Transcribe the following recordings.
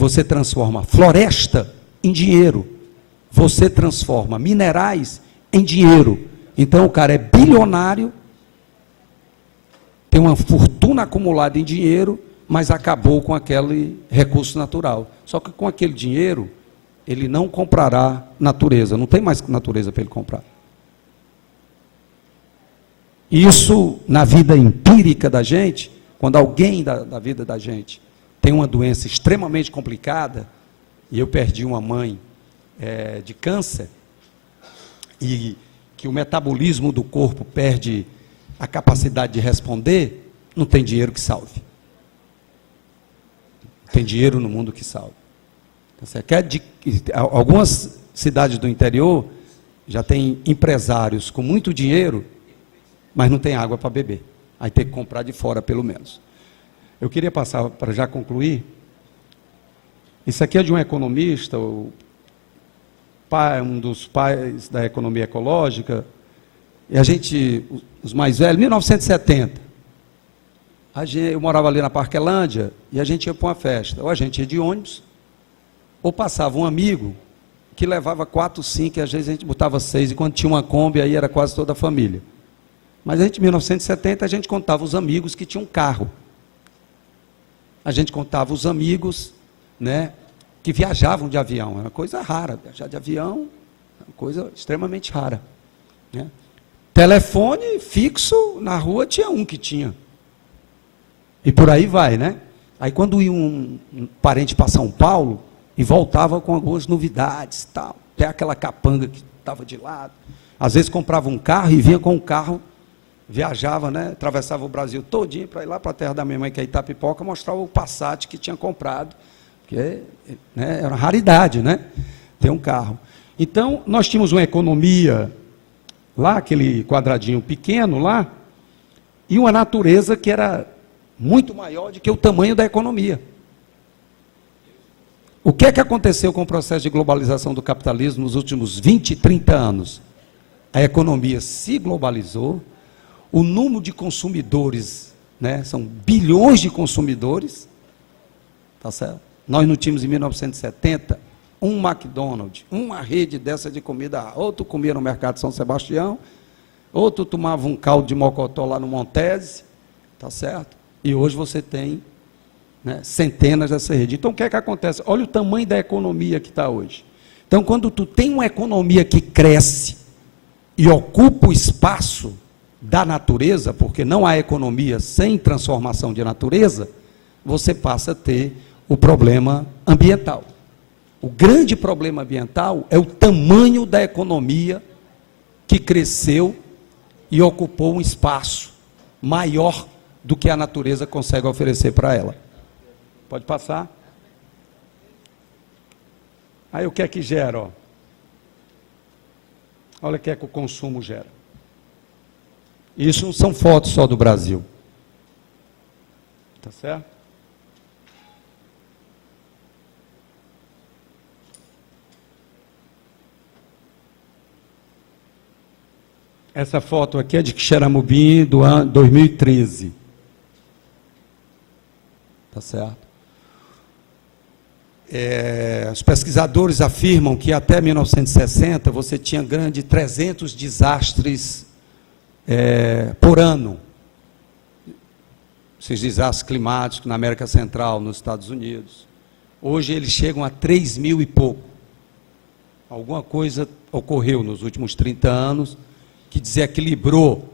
você transforma floresta em dinheiro, você transforma minerais em dinheiro. Então o cara é bilionário, tem uma fortuna acumulada em dinheiro, mas acabou com aquele recurso natural. Só que com aquele dinheiro, ele não comprará natureza, não tem mais natureza para ele comprar. Isso, na vida empírica da gente, quando alguém da vida da gente tem uma doença extremamente complicada, e eu perdi uma mãe de câncer, e que o metabolismo do corpo perde a capacidade de responder, não tem dinheiro que salve. Não tem dinheiro no mundo que salve. Algumas cidades do interior já tem empresários com muito dinheiro, mas não tem água para beber. Aí tem que comprar de fora, pelo menos. Eu queria passar, para já concluir, isso aqui é de um economista, um dos pais da economia ecológica, e a gente, os mais velhos, 1970, eu morava ali na Parquelândia, e a gente ia para uma festa, ou a gente ia de ônibus, ou passava um amigo, que levava 4, 5, e às vezes a gente botava 6, e quando tinha uma Kombi, aí era quase toda a família. Mas a gente, em 1970, a gente contava os amigos que tinham carro. A gente contava os amigos, né, que viajavam de avião. É uma coisa rara, viajar de avião é uma coisa extremamente rara. Né? Telefone fixo, na rua tinha um que tinha. E por aí vai, né? Aí quando ia um parente para São Paulo, e voltava com algumas novidades, tal, até aquela capanga que estava de lado. Às vezes comprava um carro e vinha com o carro, viajava, né, atravessava o Brasil todinho para ir lá para a terra da minha mãe, que é Itapipoca, mostrar o Passat que tinha comprado, porque, né, era uma raridade, né, ter um carro. Então, nós tínhamos uma economia lá, aquele quadradinho pequeno lá, e uma natureza que era muito maior do que o tamanho da economia. O que é que aconteceu com o processo de globalização do capitalismo nos últimos 20, 30 anos? A economia se globalizou, o número de consumidores, né, são bilhões de consumidores, tá certo? Nós não tínhamos em 1970 um McDonald's, uma rede dessa de comida, outro comia no mercado de São Sebastião, outro tomava um caldo de mocotó lá no Montese, tá certo? E hoje você tem, né, centenas dessa rede. Então, o que é que acontece? Olha o tamanho da economia que está hoje. Então, quando tu tem uma economia que cresce e ocupa o espaço da natureza, porque não há economia sem transformação de natureza, você passa a ter o problema ambiental. O grande problema ambiental é o tamanho da economia que cresceu e ocupou um espaço maior do que a natureza consegue oferecer para ela. Pode passar? Aí o que é que gera? Ó? Olha o que é que o consumo gera. Isso não são fotos só do Brasil. Tá certo? Essa foto aqui é de Xeramubim do ano 2013. Tá certo? Os pesquisadores afirmam que até 1960 você tinha 300 desastres por ano. Esses desastres climáticos na América Central, nos Estados Unidos. Hoje eles chegam a 3.000 e pouco. Alguma coisa ocorreu nos últimos 30 anos que desequilibrou,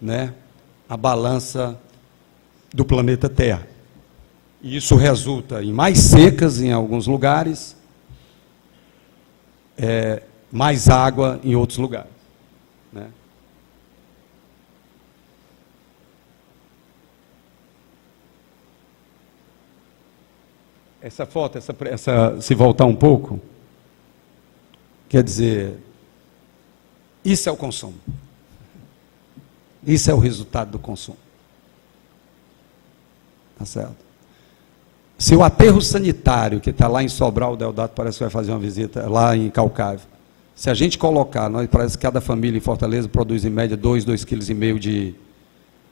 né, a balança do planeta Terra. E isso resulta em mais secas em alguns lugares, mais água em outros lugares. Né? Essa foto, se voltar um pouco, quer dizer, isso é o consumo. Isso é o resultado do consumo. Tá certo? Se o aterro sanitário, que está lá em Sobral, o Deodato parece que vai fazer uma visita lá em Calcávio, se a gente colocar, parece que cada família em Fortaleza produz em média 2,5 kg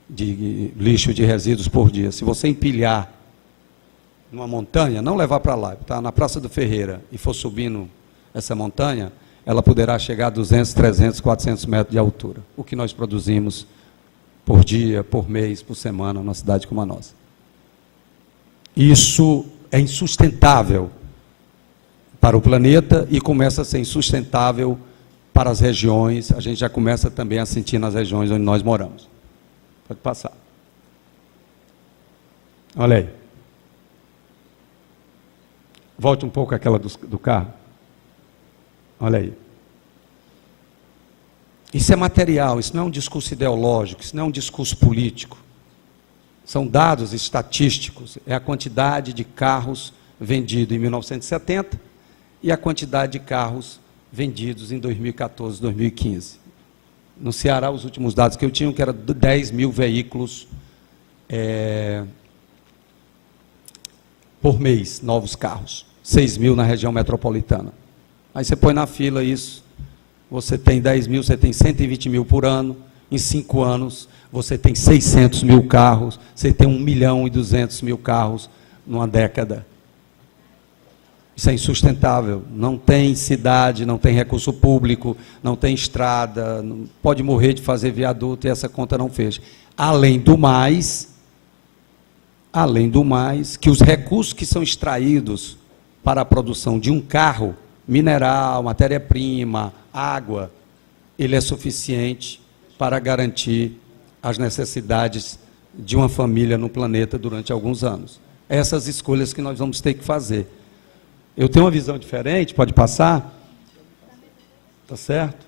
de lixo de resíduos por dia. Se você empilhar numa montanha, não levar para lá, está na Praça do Ferreira, e for subindo essa montanha, ela poderá chegar a 200, 300, 400 metros de altura. O que nós produzimos por dia, por mês, por semana, numa cidade como a nossa. Isso é insustentável para o planeta e começa a ser insustentável para as regiões. A gente já começa também a sentir nas regiões onde nós moramos. Pode passar. Olha aí. Volte um pouco àquela do carro. Olha aí. Isso é material, isso não é um discurso ideológico, isso não é um discurso político. São dados estatísticos, é a quantidade de carros vendidos em 1970 e a quantidade de carros vendidos em 2014, 2015. No Ceará, os últimos dados que eu tinha, que era 10 mil veículos por mês, novos carros. 6 mil na região metropolitana. Aí você põe na fila isso, você tem 10 mil, você tem 120 mil por ano, em 5 anos você tem 600 mil carros, você tem 1.200.000 carros numa década. Isso é insustentável, não tem cidade, não tem recurso público, não tem estrada, não, pode morrer de fazer viaduto e essa conta não fecha. Além do mais, que os recursos que são extraídos para a produção de um carro, mineral, matéria-prima, água, ele é suficiente para garantir as necessidades de uma família no planeta durante alguns anos. Essas escolhas que nós vamos ter que fazer. Eu tenho uma visão diferente, pode passar? Tá certo?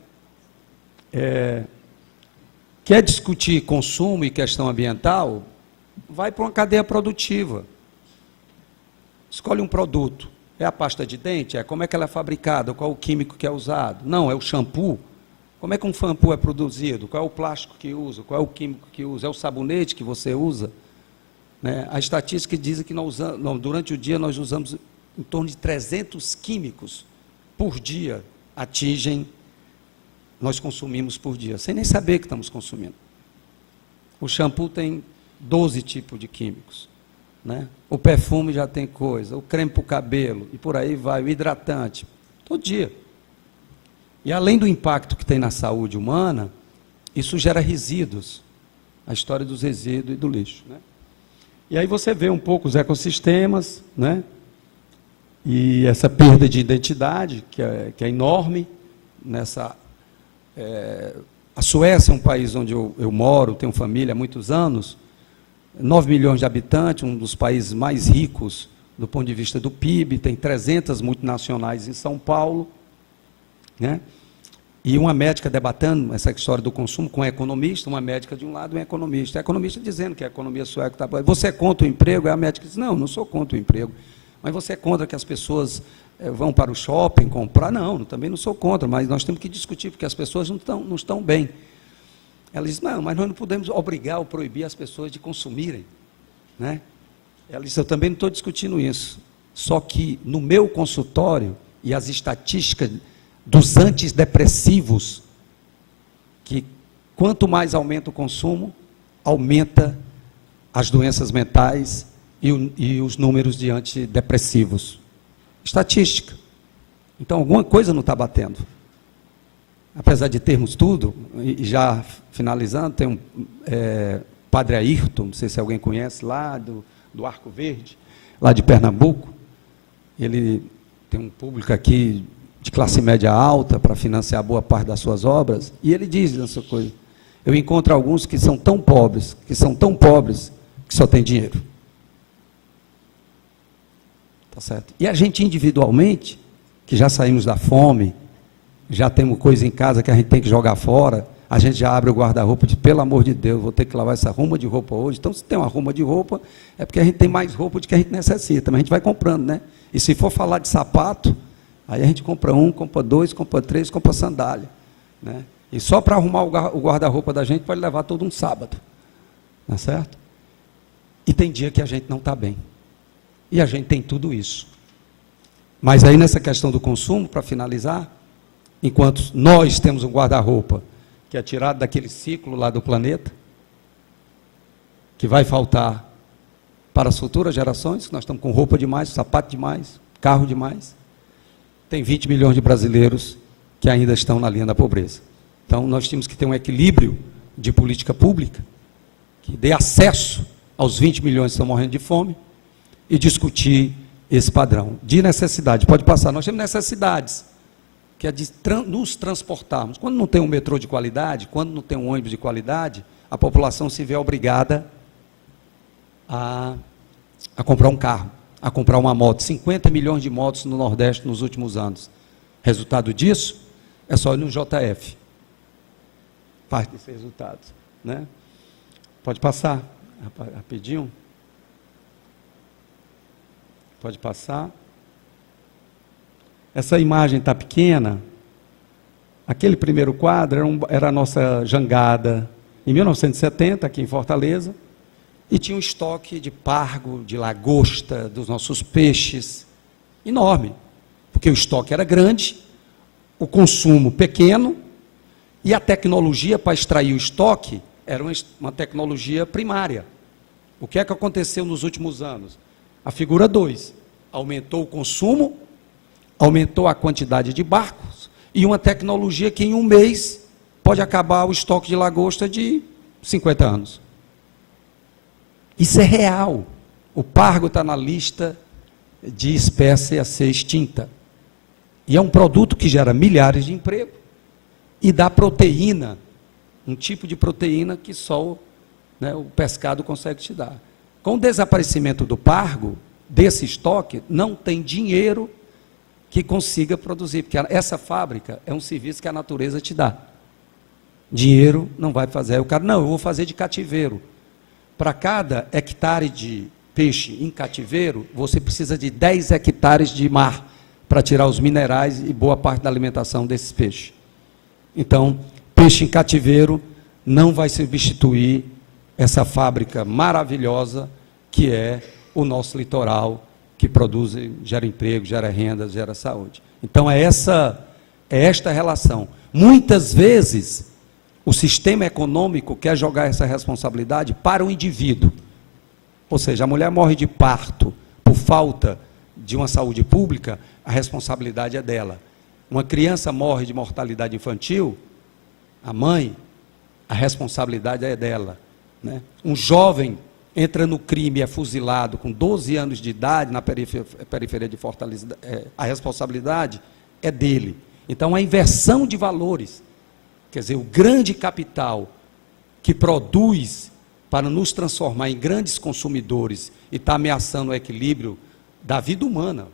Quer discutir consumo e questão ambiental? Vai para uma cadeia produtiva. Escolhe um produto. É a pasta de dente? Como é que ela é fabricada? Qual é o químico que é usado? Não, é o shampoo. Como é que um shampoo é produzido? Qual é o plástico que usa? Qual é o químico que usa? É o sabonete que você usa? Né? A estatística diz que durante o dia nós usamos em torno de 300 químicos por dia nós consumimos por dia, sem nem saber que estamos consumindo. O shampoo tem 12 tipos de químicos. Né? O perfume já tem coisa, o creme para o cabelo, e por aí vai, o hidratante, todo dia. E além do impacto que tem na saúde humana, isso gera resíduos, a história dos resíduos e do lixo. Né? E aí você vê um pouco os ecossistemas, né? E essa perda de identidade, que é enorme. A Suécia é um país onde eu moro, tenho família há muitos anos, 9 milhões de habitantes, um dos países mais ricos do ponto de vista do PIB, tem 300 multinacionais em São Paulo, né? E uma médica debatendo essa história do consumo com um economista, uma médica de um lado e um economista. A economista dizendo que a economia sueca está boa. Você é contra o emprego? Aí a médica diz, não sou contra o emprego. Mas você é contra que as pessoas vão para o shopping comprar? Não, também não sou contra, mas nós temos que discutir, porque as pessoas não estão bem. Ela diz, não, mas nós não podemos obrigar ou proibir as pessoas de consumirem. Né? Ela diz, eu também não estou discutindo isso. Só que no meu consultório, e as estatísticas dos antidepressivos, que quanto mais aumenta o consumo, aumenta as doenças mentais e os números de antidepressivos. Estatística. Então, alguma coisa não está batendo. Apesar de termos tudo, e já finalizando, tem um Padre Ayrton, não sei se alguém conhece, lá do Arco Verde, lá de Pernambuco. Ele tem um público aqui de classe média alta para financiar boa parte das suas obras, e ele diz essa coisa, eu encontro alguns que são tão pobres, que só têm dinheiro. Tá certo? E a gente individualmente, que já saímos da fome, já temos coisa em casa que a gente tem que jogar fora, a gente já abre o guarda-roupa e diz, pelo amor de Deus, vou ter que lavar essa ruma de roupa hoje. Então, se tem uma ruma de roupa, é porque a gente tem mais roupa do que a gente necessita, mas a gente vai comprando, né? E se for falar de sapato, aí a gente compra um, compra dois, compra três, compra sandália. Né? E só para arrumar o guarda-roupa da gente pode levar todo um sábado. Não é certo? E tem dia que a gente não está bem. E a gente tem tudo isso. Mas aí nessa questão do consumo, para finalizar, enquanto nós temos um guarda-roupa que é tirado daquele ciclo lá do planeta, que vai faltar para as futuras gerações, que nós estamos com roupa demais, sapato demais, carro demais. Tem 20 milhões de brasileiros que ainda estão na linha da pobreza. Então, nós temos que ter um equilíbrio de política pública que dê acesso aos 20 milhões que estão morrendo de fome e discutir esse padrão de necessidade. Pode passar, nós temos necessidades, que é de nos transportarmos. Quando não tem um metrô de qualidade, quando não tem um ônibus de qualidade, a população se vê obrigada a comprar um carro, a comprar uma moto. 50 milhões de motos no Nordeste nos últimos anos. Resultado disso é só ir no JF. Parte desse resultado, né? Pode passar, rapidinho. Pode passar. Essa imagem está pequena. Aquele primeiro quadro era a nossa jangada em 1970, aqui em Fortaleza, e tinha um estoque de pargo, de lagosta, dos nossos peixes, enorme, porque o estoque era grande, o consumo pequeno, e a tecnologia para extrair o estoque era uma tecnologia primária. O que é que aconteceu nos últimos anos? A figura 2, aumentou o consumo, aumentou a quantidade de barcos, e uma tecnologia que em um mês pode acabar o estoque de lagosta de 50 anos. Isso é real. O pargo está na lista de espécie a ser extinta. E é um produto que gera milhares de empregos e dá proteína, um tipo de proteína que só o pescado consegue te dar. Com o desaparecimento do pargo, desse estoque, não tem dinheiro que consiga produzir, porque essa fábrica é um serviço que a natureza te dá. Dinheiro não vai fazer. Aí o cara, não, eu vou fazer de cativeiro. Para cada hectare de peixe em cativeiro, você precisa de 10 hectares de mar para tirar os minerais e boa parte da alimentação desses peixes. Então, peixe em cativeiro não vai substituir essa fábrica maravilhosa que é o nosso litoral, que produz, gera emprego, gera renda, gera saúde. Então, é esta relação. Muitas vezes, o sistema econômico quer jogar essa responsabilidade para o indivíduo. Ou seja, a mulher morre de parto por falta de uma saúde pública, a responsabilidade é dela. Uma criança morre de mortalidade infantil, a mãe, a responsabilidade é dela, né? Um jovem entra no crime e é fuzilado com 12 anos de idade na periferia de Fortaleza, a responsabilidade é dele. Então, a inversão de valores, quer dizer, o grande capital que produz para nos transformar em grandes consumidores e está ameaçando o equilíbrio da vida humana,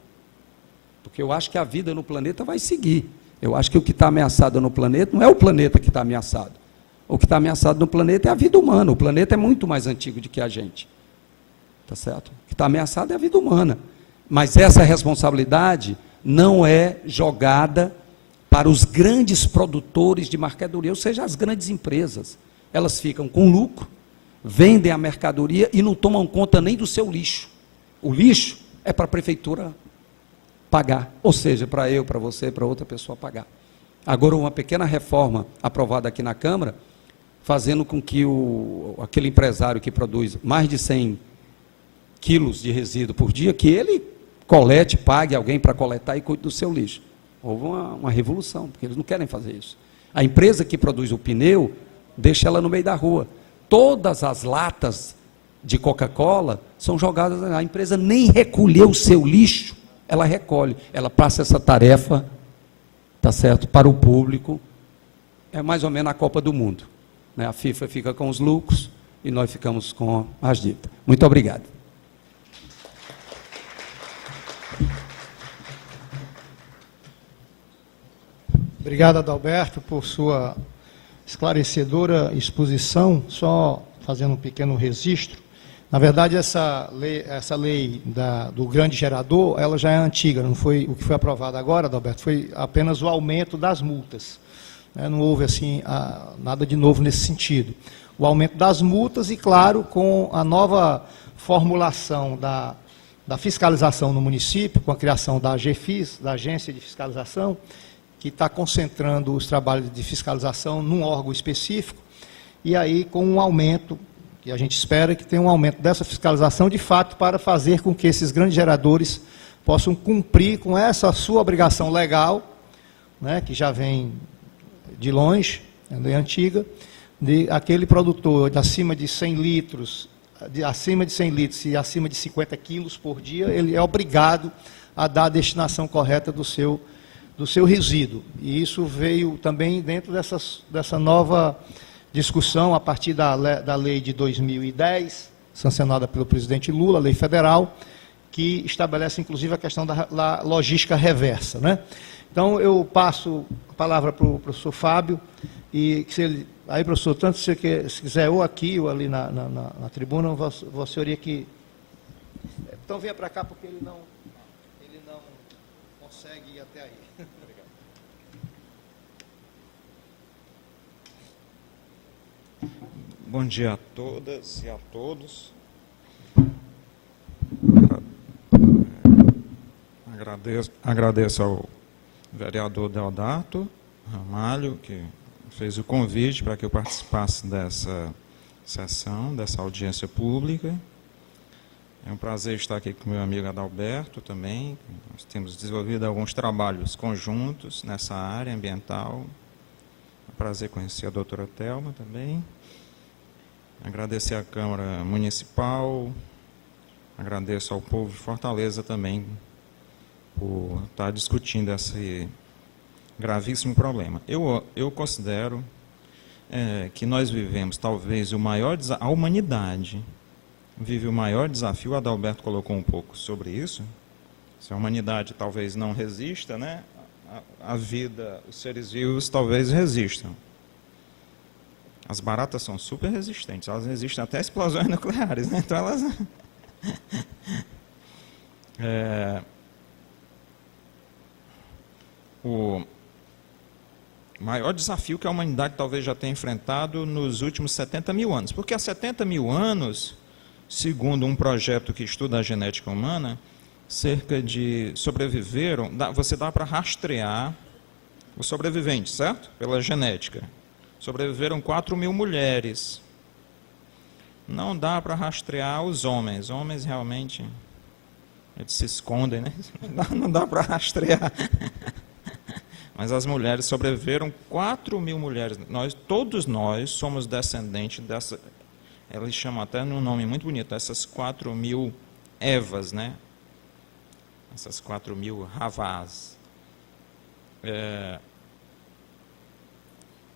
porque eu acho que a vida no planeta vai seguir. Eu acho que o que está ameaçado no planeta não é o planeta que está ameaçado. O que está ameaçado no planeta é a vida humana. O planeta é muito mais antigo do que a gente. Tá certo? O que está ameaçado é a vida humana. Mas essa responsabilidade não é jogada para os grandes produtores de mercadoria, ou seja, as grandes empresas. Elas ficam com lucro, vendem a mercadoria e não tomam conta nem do seu lixo. O lixo é para a prefeitura pagar, ou seja, para eu, para você, para outra pessoa pagar. Agora, uma pequena reforma aprovada aqui na Câmara, fazendo com que aquele empresário que produz mais de 100 quilos de resíduo por dia, que ele colete, pague alguém para coletar e cuide do seu lixo. Houve uma revolução, porque eles não querem fazer isso. A empresa que produz o pneu, deixa ela no meio da rua. Todas as latas de Coca-Cola são jogadas, a empresa nem recolheu o seu lixo, ela recolhe, ela passa essa tarefa, tá certo, para o público. É mais ou menos a Copa do Mundo, né? A FIFA fica com os lucros e nós ficamos com as dívidas. Muito obrigado. Obrigado, Adalberto, por sua esclarecedora exposição. Só fazendo um pequeno registro. Na verdade, essa lei do grande gerador, ela já é antiga, não foi o que foi aprovado agora, Adalberto, foi apenas o aumento das multas. Não houve assim, nada de novo nesse sentido. O aumento das multas e, claro, com a nova formulação da fiscalização no município, com a criação da AGFIS, da Agência de Fiscalização, que está concentrando os trabalhos de fiscalização num órgão específico, e aí com um aumento que a gente espera que tenha um aumento dessa fiscalização, de fato, para fazer com que esses grandes geradores possam cumprir com essa sua obrigação legal, né, que já vem de longe, é lei antiga, de aquele produtor de acima de 100 litros, acima de 100 litros e acima de 50 quilos por dia, ele é obrigado a dar a destinação correta do seu resíduo. E isso veio também dentro dessa nova discussão, a partir da lei de 2010, sancionada pelo presidente Lula, a lei federal, que estabelece, inclusive, a questão da logística reversa, né? Então, eu passo a palavra para o professor Fábio, e se ele, aí, professor, tanto se quiser ou aqui ou ali na tribuna, você oria que... Então, venha para cá, porque ele não consegue ir até aí. Obrigado. Bom dia a todas e a todos. Agradeço ao vereador Deodato Ramalho, que fez o convite para que eu participasse dessa sessão, dessa audiência pública. É um prazer estar aqui com meu amigo Adalberto também. Nós temos desenvolvido alguns trabalhos conjuntos nessa área ambiental. É um prazer conhecer a doutora Thelma também. Agradecer à Câmara Municipal, agradeço ao povo de Fortaleza também por estar discutindo esse gravíssimo problema. Eu considero que nós vivemos talvez a humanidade vive o maior desafio. O Adalberto colocou um pouco sobre isso. Se a humanidade talvez não resista, né, a vida, os seres vivos talvez resistam. As baratas são super resistentes, elas resistem até a explosões nucleares, né? Então elas... O maior desafio que a humanidade talvez já tenha enfrentado nos últimos 70 mil anos. Porque há 70 mil anos, segundo um projeto que estuda a genética humana, você dá para rastrear os sobreviventes, certo? Pela genética. Sobreviveram 4 mil mulheres. Não dá para rastrear os homens. Homens realmente, eles se escondem, né? Não dá para rastrear. Mas as mulheres sobreviveram, 4 mil mulheres. Todos nós somos descendentes dessa... Eles chamam até num nome muito bonito, essas 4 mil Evas, né? Essas 4 mil Ravás.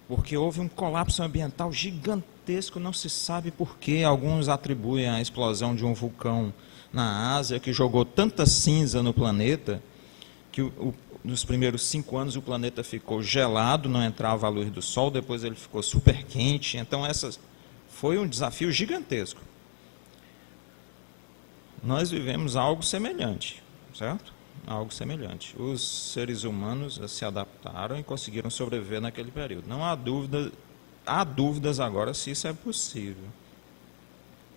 Porque houve um colapso ambiental gigantesco, não se sabe por quê. Alguns atribuem a explosão de um vulcão na Ásia, que jogou tanta cinza no planeta, que nos primeiros 5 anos o planeta ficou gelado, não entrava a luz do sol, depois ele ficou super quente. Então, foi um desafio gigantesco. Nós vivemos algo semelhante, certo? Algo semelhante. Os seres humanos se adaptaram e conseguiram sobreviver naquele período. Não há dúvida, há dúvidas agora se isso é possível.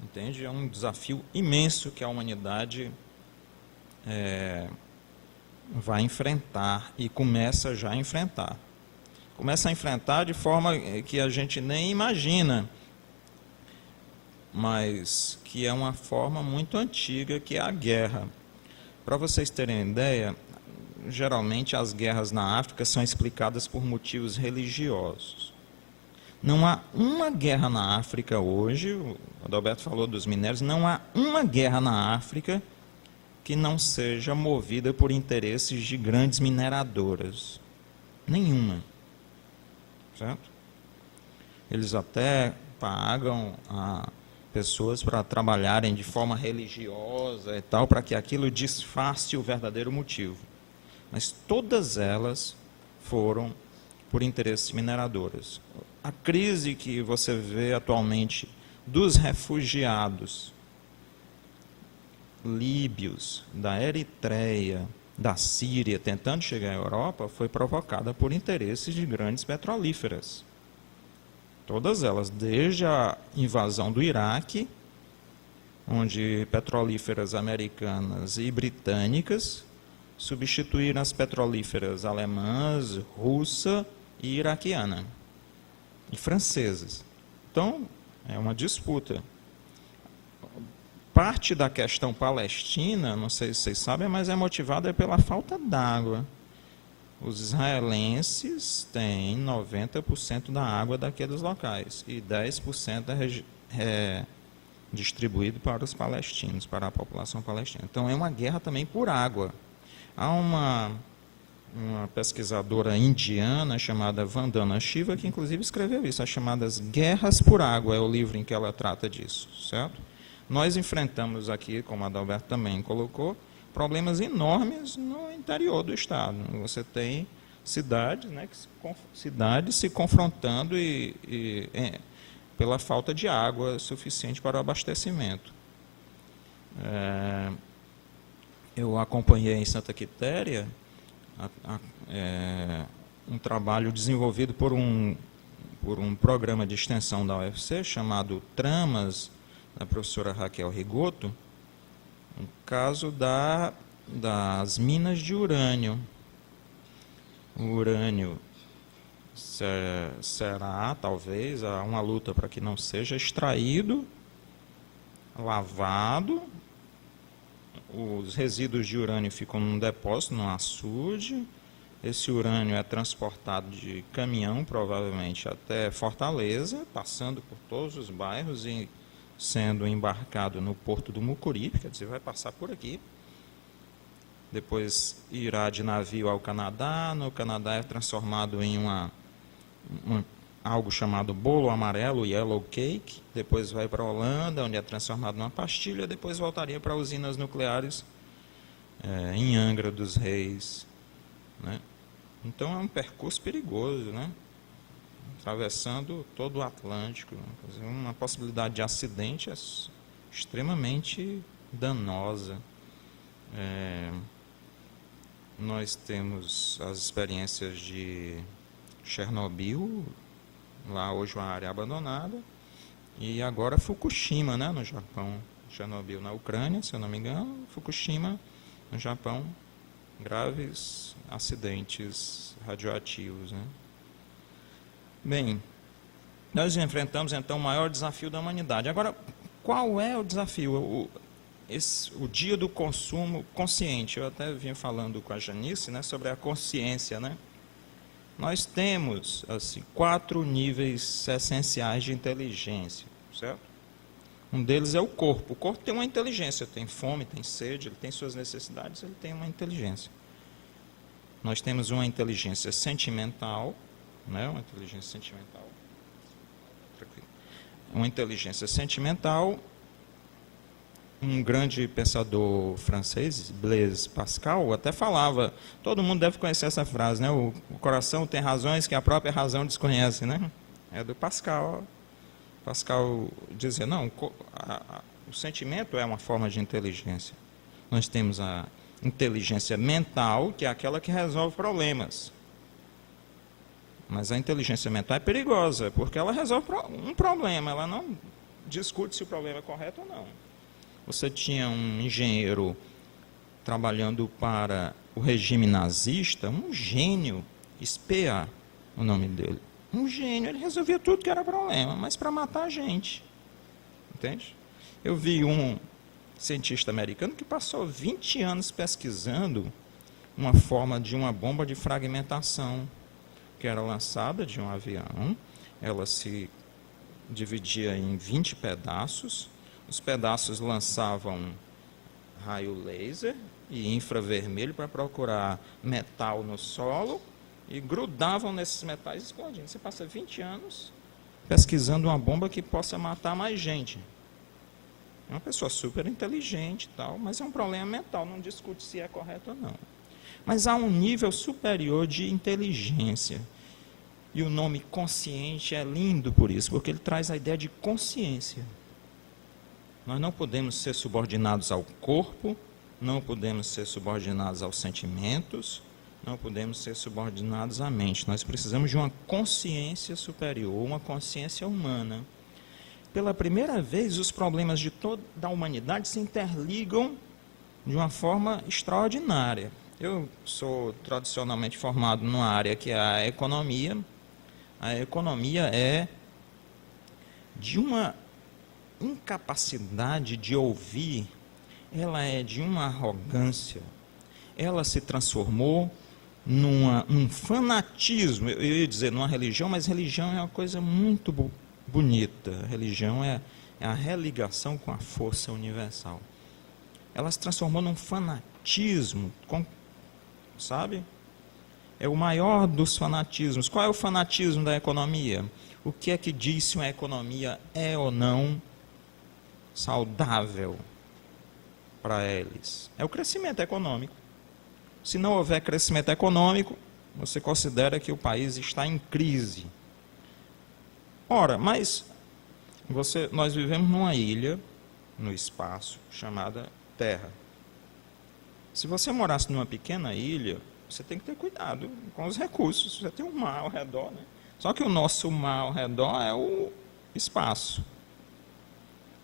Entende? É um desafio imenso que a humanidade vai enfrentar e começa já a enfrentar. Começa a enfrentar de forma que a gente nem imagina, mas que é uma forma muito antiga, que é a guerra. Para vocês terem ideia, geralmente as guerras na África são explicadas por motivos religiosos. Não há uma guerra na África hoje, o Adalberto falou dos minérios, não há uma guerra na África que não seja movida por interesses de grandes mineradoras. Nenhuma. Certo? Eles até pagam a pessoas para trabalharem de forma religiosa e tal, para que aquilo disfarce o verdadeiro motivo. Mas todas elas foram por interesses mineradores. A crise que você vê atualmente dos refugiados líbios, da Eritreia, da Síria, tentando chegar à Europa, foi provocada por interesses de grandes petrolíferas. Todas elas, desde a invasão do Iraque, onde petrolíferas americanas e britânicas substituíram as petrolíferas alemãs, russa e iraquiana, e francesas. Então, é uma disputa. parte da questão palestina, não sei se vocês sabem, mas é motivada pela falta d'água. Os israelenses têm 90% da água daqueles locais e 10% é distribuído para os palestinos, para a população palestina. Então é uma guerra também por água. Há uma pesquisadora indiana chamada Vandana Shiva, que inclusive escreveu isso, as chamadas Guerras por Água, é o livro em que ela trata disso, certo? Nós enfrentamos aqui, como a Adalberto também colocou, problemas enormes no interior do estado. Você tem cidades, né, cidades se confrontando pela falta de água suficiente para o abastecimento. Eu acompanhei em Santa Quitéria um trabalho desenvolvido por um programa de extensão da UFC chamado Tramas, da professora Raquel Rigoto, um caso das minas de urânio. O urânio será, talvez, uma luta para que não seja extraído, lavado, os resíduos de urânio ficam num depósito, num açude, esse urânio é transportado de caminhão, provavelmente, até Fortaleza, passando por todos os bairros e sendo embarcado no porto do Mucuripe, quer dizer, vai passar por aqui. Depois irá de navio ao Canadá, no Canadá é transformado em algo chamado bolo amarelo, yellow cake, depois vai para a Holanda, onde é transformado numa pastilha, depois voltaria para usinas nucleares em Angra dos Reis, né? Então é um percurso perigoso, né? Atravessando todo o Atlântico, né? Uma possibilidade de acidente é extremamente danosa. Nós temos as experiências de Chernobyl, lá hoje uma área abandonada, e agora Fukushima, né, no Japão. Chernobyl na Ucrânia, se eu não me engano, Fukushima no Japão, graves acidentes radioativos, né? Bem, nós enfrentamos então o maior desafio da humanidade. Agora, qual é o desafio? O dia do consumo consciente. Eu até vinha falando com a Janice, né, sobre a consciência, né? Nós temos assim 4 níveis essenciais de inteligência, certo? Um deles é o corpo. O corpo tem uma inteligência, tem fome, tem sede, ele tem suas necessidades, ele tem uma inteligência. Nós temos uma inteligência sentimental, né? Uma inteligência sentimental. Uma inteligência sentimental. Um grande pensador francês, Blaise Pascal, até falava, todo mundo deve conhecer essa frase, né? O coração tem razões que a própria razão desconhece, né? É do Pascal. Pascal dizia, não, o sentimento é uma forma de inteligência. Nós temos a inteligência mental, que é aquela que resolve problemas. Mas a inteligência mental é perigosa, porque ela resolve um problema, ela não discute se o problema é correto ou não. Você tinha um engenheiro trabalhando para o regime nazista, um gênio, Speer, o nome dele. Um gênio, ele resolvia tudo que era problema, mas para matar a gente. Entende? Eu vi um cientista americano que passou 20 anos pesquisando uma forma de uma bomba de fragmentação, que era lançada de um avião, ela se dividia em 20 pedaços, os pedaços lançavam raio laser e infravermelho para procurar metal no solo e grudavam nesses metais explodindo. Você passa 20 anos pesquisando uma bomba que possa matar mais gente. É uma pessoa super inteligente e tal, mas é um problema mental, não discute se é correto ou não. Mas há um nível superior de inteligência. E o nome consciente é lindo por isso, porque ele traz a ideia de consciência. Nós não podemos ser subordinados ao corpo, não podemos ser subordinados aos sentimentos, não podemos ser subordinados à mente. Nós precisamos de uma consciência superior, uma consciência humana. Pela primeira vez, os problemas de toda a humanidade se interligam de uma forma extraordinária. Eu sou tradicionalmente formado numa área que é a economia. A economia é de uma incapacidade de ouvir, ela é de uma arrogância. Ela se transformou num fanatismo, eu ia dizer numa religião, mas religião é uma coisa muito bonita. Religião é a religação com a força universal. Ela se transformou num fanatismo, sabe? É o maior dos fanatismos. Qual é o fanatismo da economia? O que é que diz se uma economia é ou não saudável para eles? É o crescimento econômico. Se não houver crescimento econômico, você considera que o país está em crise. Ora, mas nós vivemos numa ilha, no espaço, chamada Terra. Se você morasse numa pequena ilha, você tem que ter cuidado com os recursos. Você tem um mar ao redor, né? Só que o nosso mar ao redor é o espaço.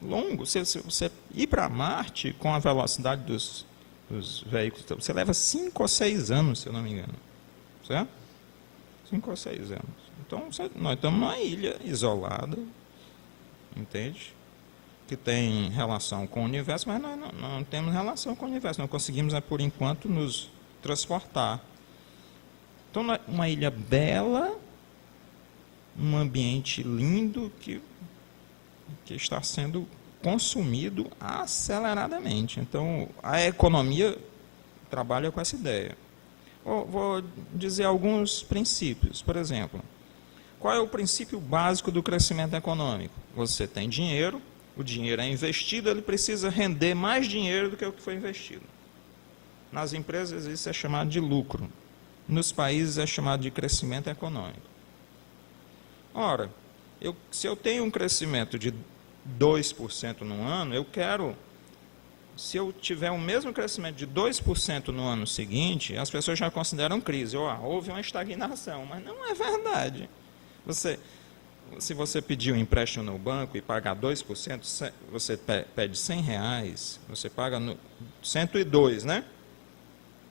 Longo. Se você ir para Marte com a velocidade dos veículos, você leva 5 ou 6 anos, se eu não me engano. Certo? 5 ou 6 anos. Então, nós estamos numa ilha isolada, entende? Que tem relação com o universo, mas nós não temos relação com o universo. Não conseguimos, por enquanto, nos transportar. Então, uma ilha bela, um ambiente lindo que está sendo consumido aceleradamente. Então, a economia trabalha com essa ideia. Vou dizer alguns princípios. Por exemplo, qual é o princípio básico do crescimento econômico? Você tem dinheiro, o dinheiro é investido, ele precisa render mais dinheiro do que o que foi investido. Nas empresas isso é chamado de lucro. Nos países é chamado de crescimento econômico. Ora, se eu tenho um crescimento de 2% no ano, eu quero, se eu tiver o mesmo crescimento de 2% no ano seguinte, as pessoas já consideram crise. Houve uma estagnação, mas não é verdade. Se você pedir um empréstimo no banco e pagar 2%, você pede R$100, você paga 102, né?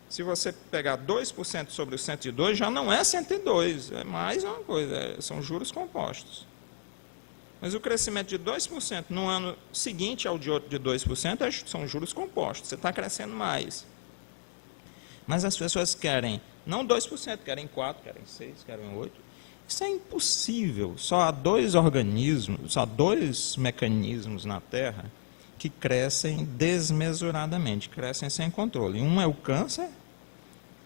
Se você pegar 2% sobre os 102, já não é 102, é mais uma coisa, são juros compostos. Mas o crescimento de 2% no ano seguinte ao de outro de 2% são juros compostos, você está crescendo mais. Mas as pessoas querem, não 2%, querem 4%, querem 6%, querem 8%. Isso é impossível. Só há dois mecanismos na Terra que crescem desmesuradamente, crescem sem controle. Um é o câncer,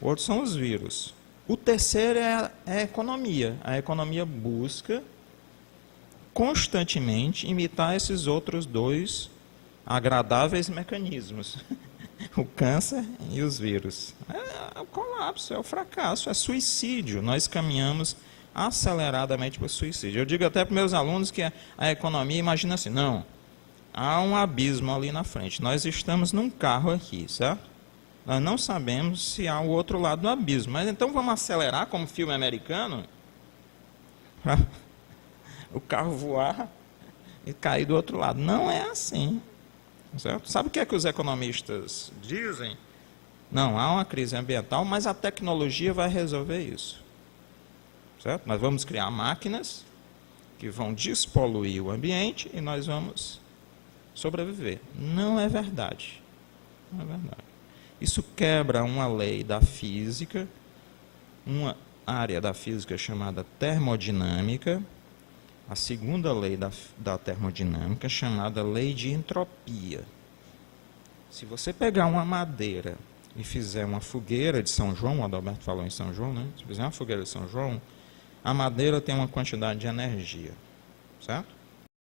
o outro são os vírus. O terceiro é a economia. A economia busca constantemente imitar esses outros dois agradáveis mecanismos. O câncer e os vírus. É o colapso, é o fracasso, é suicídio. Nós caminhamos aceleradamente para o suicídio. Eu digo até para meus alunos que a economia, imagina assim, não, há um abismo ali na frente. Nós estamos num carro aqui, certo? Nós não sabemos se há o outro lado do abismo. Mas então vamos acelerar como filme americano? O carro voar e cair do outro lado. Não é assim. Certo? Sabe o que é que os economistas dizem? Não, há uma crise ambiental, mas a tecnologia vai resolver isso. Certo? Nós vamos criar máquinas que vão despoluir o ambiente e nós vamos sobreviver. Não é verdade. Não é verdade. Isso quebra uma lei da física, uma área da física chamada termodinâmica, a segunda lei da termodinâmica, chamada lei de entropia. Se você pegar uma madeira e fizer uma fogueira de São João, o Adalberto falou em São João, né? Se fizer uma fogueira de São João, a madeira tem uma quantidade de energia, certo?